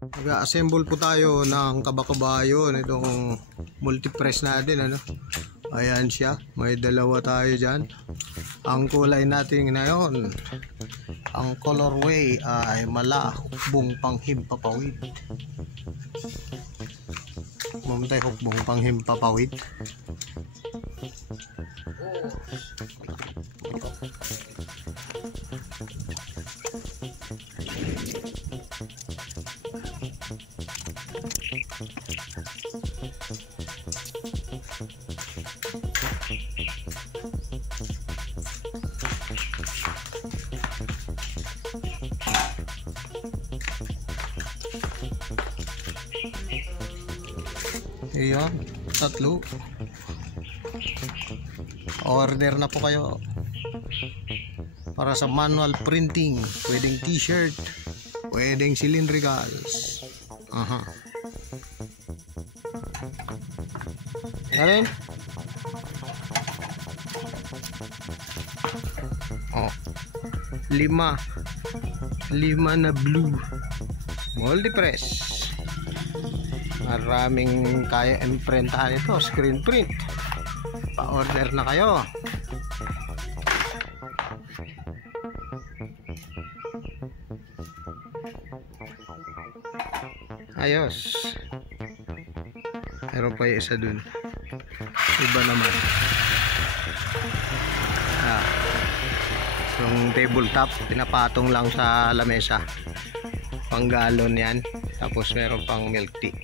Nag-assemble po tayo ng kabakabayo nitong multi-press natin, ano. Ayan siya, may dalawa tayo dyan. Ang kulay natin ngayon, ang colorway ay mala hukbong panghimpapawid. Mamatay hukbong panghimpapawid. Ayan, tatlo. Order na po kayo para sa manual printing. Pwedeng t-shirt, pwedeng cylindricals. Aha. Alin? Oh, lima na blue multi-press. Maraming kaya imprintahan ito, screen print. Pa-order na kayo. Ayos. Meron pa yung isa dun. Iba naman. Yung tabletop, pinapatong lang sa lamesa. Pang galon yan. Tapos meron pang milk tea.